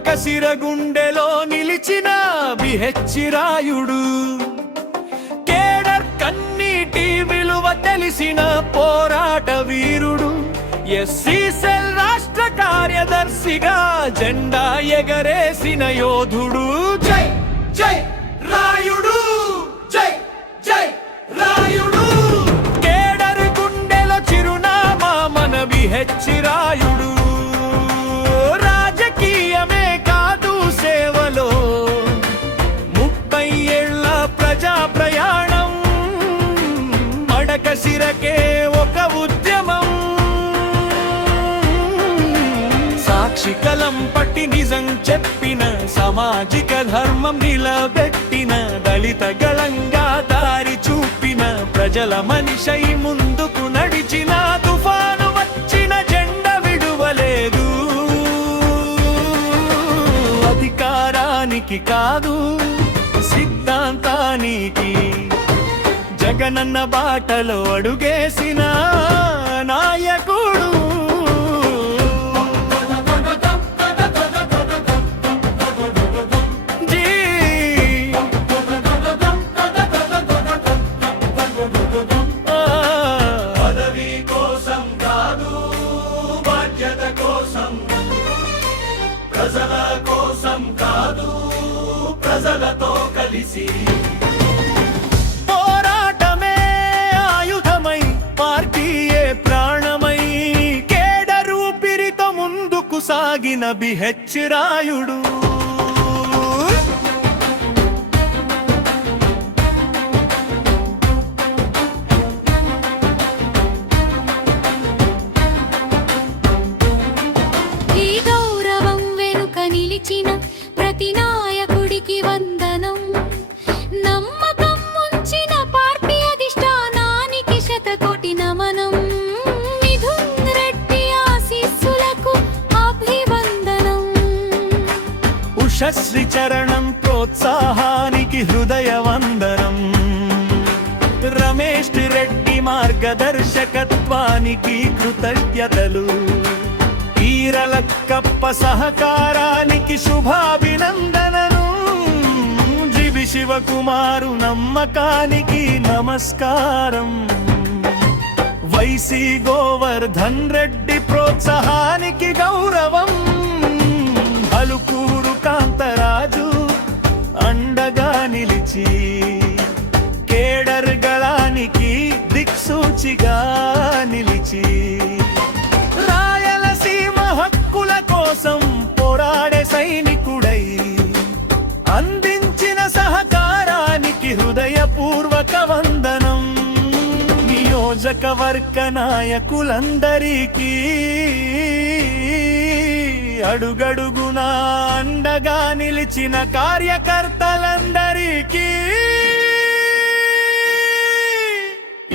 మడకశిర గుండెలో నిలిచిన బిహెచ్చిరాయుడు, కేడర్ కన్నీటి విలువ తెలిసిన పోరాట వీరుడు, ఎస్సీ సెల్ రాష్ట్ర కార్యదర్శిగా జెండా ఎగరేసిన యోధుడు. జై జై రాయుడు, జై జై రాయుడు. కేడర్ గుండెలో చిరునామా మన బిహెచ్చిరాయుడు. రాజకీయమే కాదు సేవలో 30 ఏళ్ల ప్రజా ప్రయాణం, మడకశిరకే ఒక ఉద్యమం. సాక్షికలం పట్టి నిజం చెప్పిన, సామాజిక ధర్మం నిలబెట్టిన, దళిత గళంగా దారి చూపిన, ప్రజల మనిషై ముందుకు నడిచిన, తుఫాను వచ్చిన జెండ విడువలేదు. అధికారానికి కాదు సిద్ధాంతానికి, జగనన్న బాటలో అడుగేసిన నాయకుడు. ప్రజల కోసం కాదు, ప్రజలతో కలిసి పోరాటమే ఆయుధమై, పార్టీయే ప్రాణమై, కేడర్ ఊపిరితో ముందుకు సాగిన బిహెచ్చిరాయుడు. ప్రతి నాయకుడికి వందనం, నమ్మకం ఉంచిన పార్టీ అధిష్టానానికి శతకోటి నమనం. మిథున్ రెడ్డి ఆశీస్సులకు అభివందనం. ఉషశ్రీ చరణం ప్రోత్సాహానికి హృదయ వందనం. రమేష్ రెడ్డి మార్గదర్శకత్వానికి కృతజ్ఞతలు. ఈరలక్కప్ప సహకారానికి శుభాభినందనను. జివి శివకుమారు నమ్మకానికి నమస్కారం. వైసీ గోవర్ధన్ రెడ్డి ప్రోత్సాహానికి గౌరవం. అలుకూరు కాంతరాజు అండగా నిలిచి, కేడర్ గళానికి దిక్సూచిగా నిలిచి, హక్కుల కోసం పోరాడే సైనికుడై, అందించిన సహకారానికి హృదయపూర్వక వందనం. నియోజకవర్గ నాయకులందరికీ, అడుగడుగునా అండగా నిలిచిన కార్యకర్తలందరికీ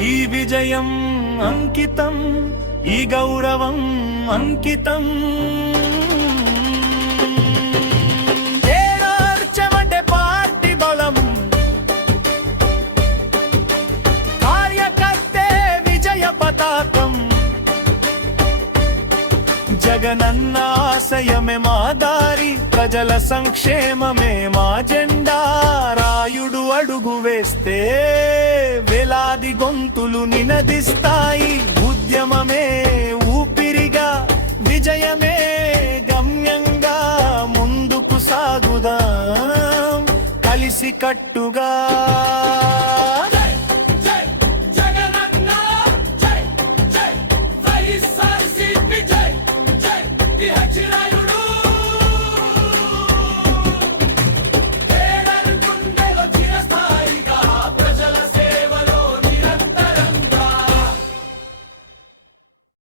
ఈ విజయం అంకితం, ఈ గౌరవం అంకితం. చెమటే పార్టీ బలం, కార్యకర్తే విజయ పతాకం. జగనన్న ఆశయమే మా దారి, ప్రజల సంక్షేమమే మా జెండా. రాయుడు అడుగు వేస్తే వేలాది గొంతులు నినదిస్తాయి. ఉద్యమమే ఊపిరిగా, విజయమే గమ్యంగా, ముందుకు సాగుదాం కలిసి కట్టుగా.